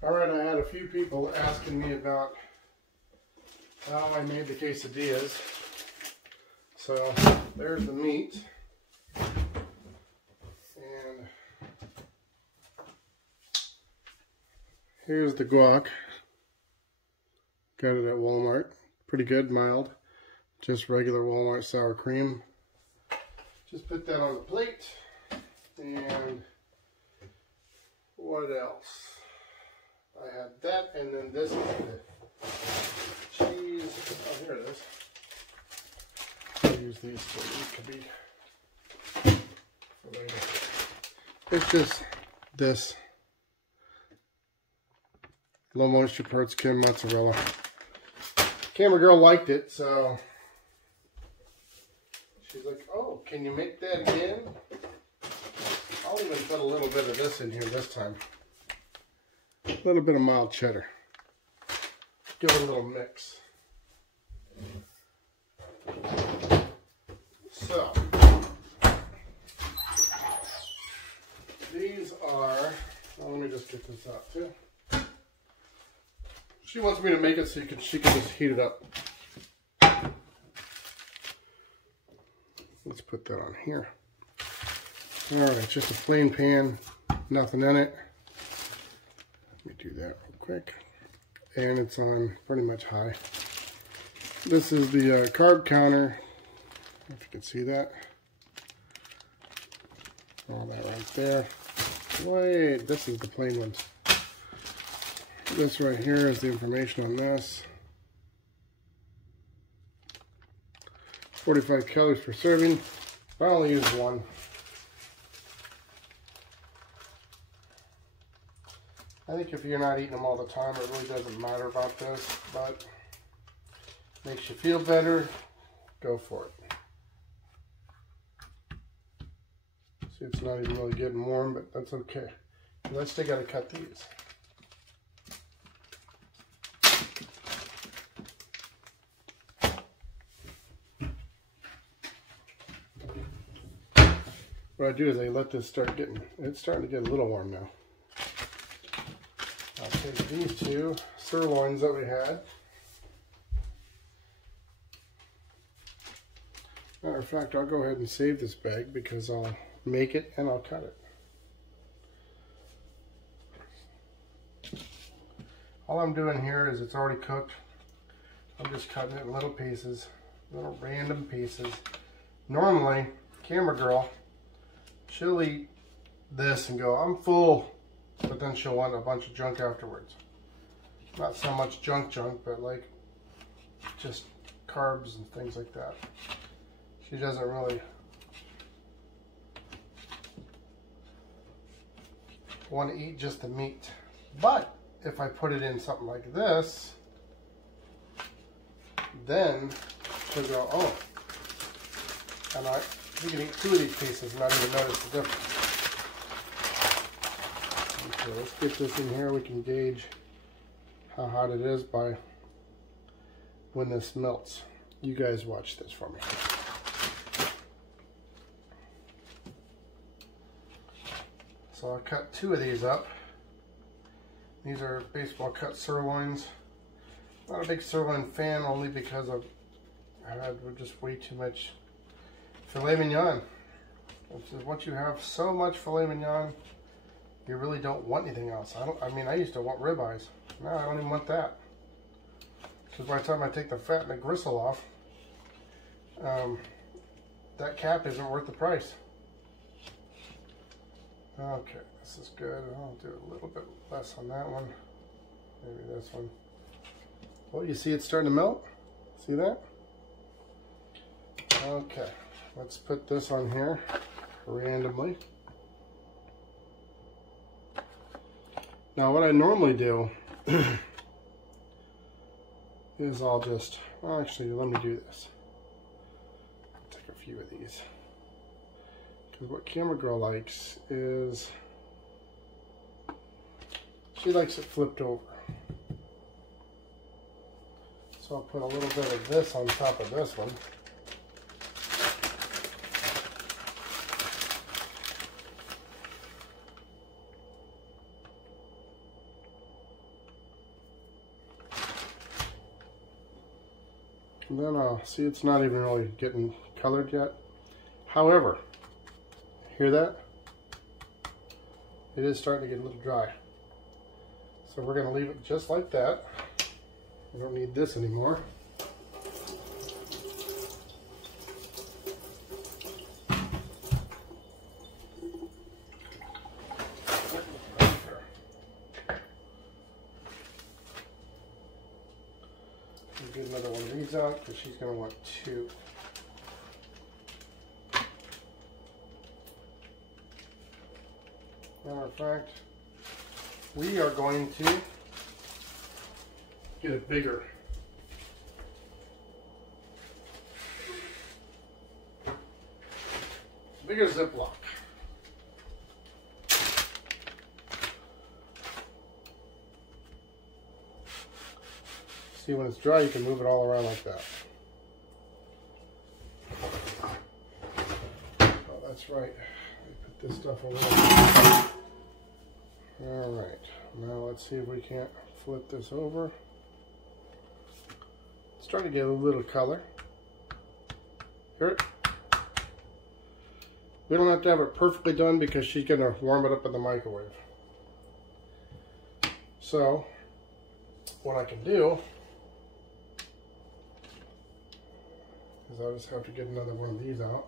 Alright, I had a few people asking me about how I made the quesadillas. So there's the meat. And here's the guac. Got it at Walmart. Pretty good, mild. Just regular Walmart sour cream. Just put that on the plate. And what else? I had that, and then this is the cheese. Oh, here it is. I'll use these too. These could be for later. It's just this low moisture part skim mozzarella. Camera girl liked it, so she's like, "Oh, can you make that again?" I'll even put a little bit of this in here this time. A little bit of mild cheddar. Give it a little mix. So, these are, well, let me just get this out too. She wants me to make it so she can just heat it up. Let's put that on here. Alright, just a plain pan, nothing in it. Let me do that real quick. And it's on pretty much high. This is the carb counter. If you can see that. All that right there. Wait, this is the plain ones. This right here is the information on this. 45 calories per serving. I only use one. I think if you're not eating them all the time, it really doesn't matter about this, but makes you feel better, go for it. See, it's not even really getting warm, but that's okay. I still got to cut these. What I do is I let this start getting, it's starting to get a little warm now. I'll take these two sirloins that we had. Matter of fact, I'll go ahead and save this bag because I'll make it and I'll cut it. All I'm doing here is it's already cooked. I'm just cutting it in little pieces, little random pieces. Normally, camera girl, she'll eat this and go, "I'm full," but then she'll want a bunch of junk afterwards. Not so much junk, but like just carbs and things like that. She doesn't really want to eat just the meat. But if I put it in something like this, then she'll go, "Oh," and you can eat two of these pieces and not even notice the difference. Okay, let's get this in here. We can gauge how hot it is by when this melts. You guys watch this for me. So I cut two of these up. These are baseball cut sirloins. Not a big sirloin fan, only because I had just way too much filet mignon. Once you have so much filet mignon, you really don't want anything else. I mean, I used to want ribeyes. Now I don't even want that. Because by the time I take the fat and the gristle off, that cap isn't worth the price. Okay, this is good. I'll do a little bit less on that one. Maybe this one. Oh, you see it's starting to melt? See that? Okay, let's put this on here randomly. Now what I normally do is I'll just, well, actually let me do this. I'll take a few of these. Because what camera girl likes is, she likes it flipped over. So I'll put a little bit of this on top of this one. And then I'll see it's not even really getting colored yet. However, hear that? It is starting to get a little dry. So we're going to leave it just like that. We don't need this anymore. We'll get another one of these out because she's going to want 2. Matter of fact, we are going to get a bigger Ziploc. See, when it's dry, you can move it all around like that. Oh, that's right. Put this stuff over there. All right. Now let's see if we can't flip this over. It's starting to get a little color. Hear it? We don't have to have it perfectly done because she's going to warm it up in the microwave. So, what I can do is I'll just have to get another one of these out.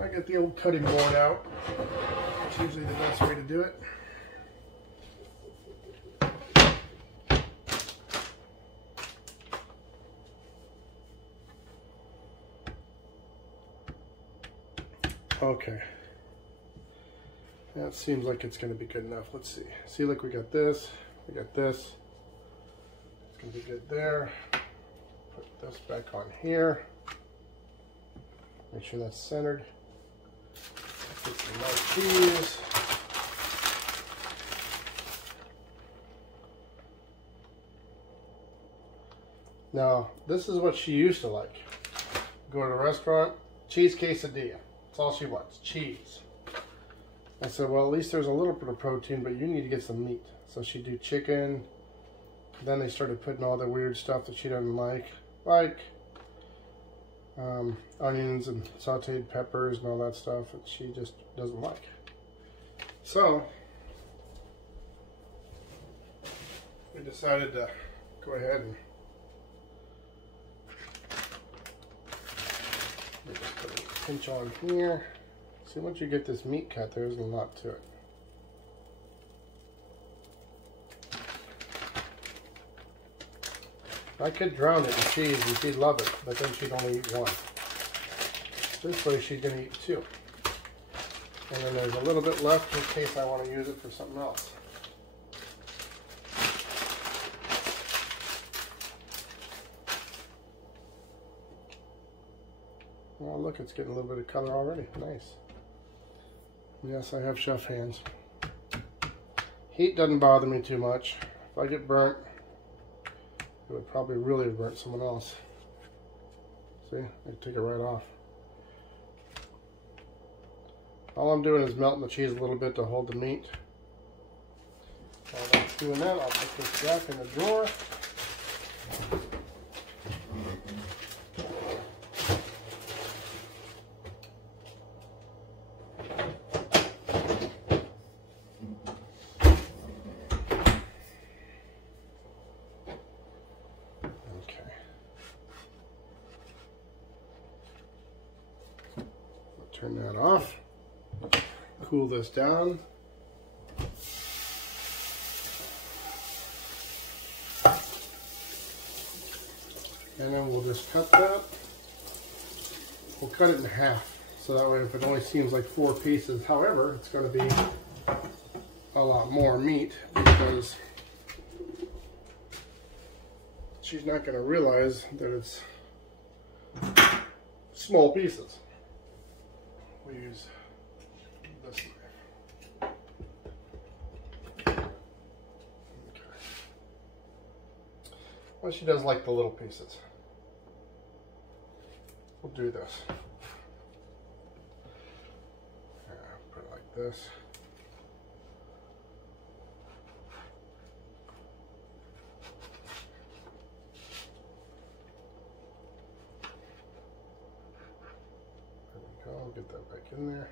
I get the old cutting board out. It's usually the best way to do it. Okay. That seems like it's going to be good enough. Let's see. See, look, we got this. We got this. It's going to be good there. Put this back on here. Make sure that's centered. Get some more cheese. Now, this is what she used to like. Go to a restaurant, cheese quesadilla. That's all she wants, cheese. I said, well, at least there's a little bit of protein, but you need to get some meat. So she'd do chicken. Then they started putting all the weird stuff that she doesn't like onions and sauteed peppers and all that stuff that she just doesn't like. So we decided to go ahead and just put a pinch on here. See, once you get this meat cut, there's a lot to it. I could drown it in cheese and she'd love it, but then she'd only eat one. This way she's going to eat 2. And then there's a little bit left in case I want to use it for something else. Oh, look, it's getting a little bit of color already. Nice. Yes, I have chef hands. Heat doesn't bother me too much. If I get burnt, it would probably really have burnt someone else. See, I take it right off. All I'm doing is melting the cheese a little bit to hold the meat. While that's doing that, I'll put this back in the drawer. Turn that off, cool this down. And then we'll just cut that. We'll cut it in half, so that way if it only seems like 4 pieces, however, it's going to be a lot more meat because she's not going to realize that it's small pieces. We use this knife. Okay. Well, she does like the little pieces. We'll do this. Yeah, put it like this. that back in there.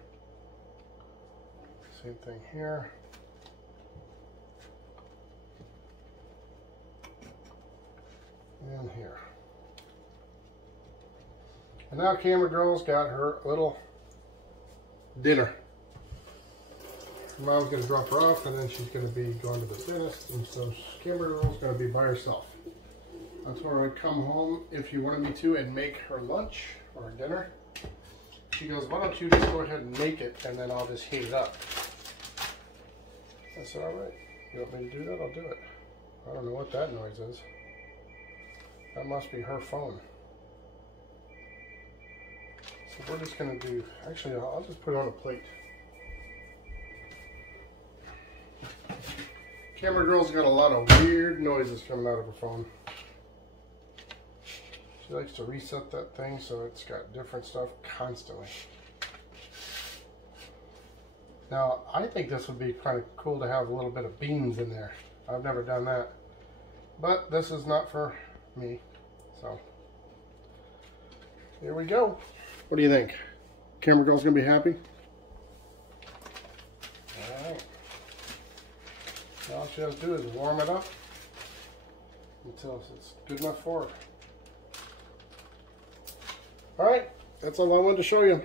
Same thing here. And here. And now Camera Girl's got her little dinner. Her mom's going to drop her off, and then she's going to be going to the dentist, and so Camera Girl's going to be by herself. That's where I come home if you wanted me to and make her lunch or dinner. She goes, why don't you just go ahead and make it, and then I'll just heat it up. I said, all right. You want me to do that? I'll do it. I don't know what that noise is. That must be her phone. So we're just going to do, actually, I'll just put it on a plate. Camera Girl's got a lot of weird noises coming out of her phone. She likes to reset that thing so it's got different stuff constantly. Now, I think this would be kind of cool to have a little bit of beans in there. I've never done that. But this is not for me. So, here we go. What do you think? Camera Girl's going to be happy? Alright. Now all she has to do is warm it up until it's good enough for her. Alright, that's all I wanted to show you.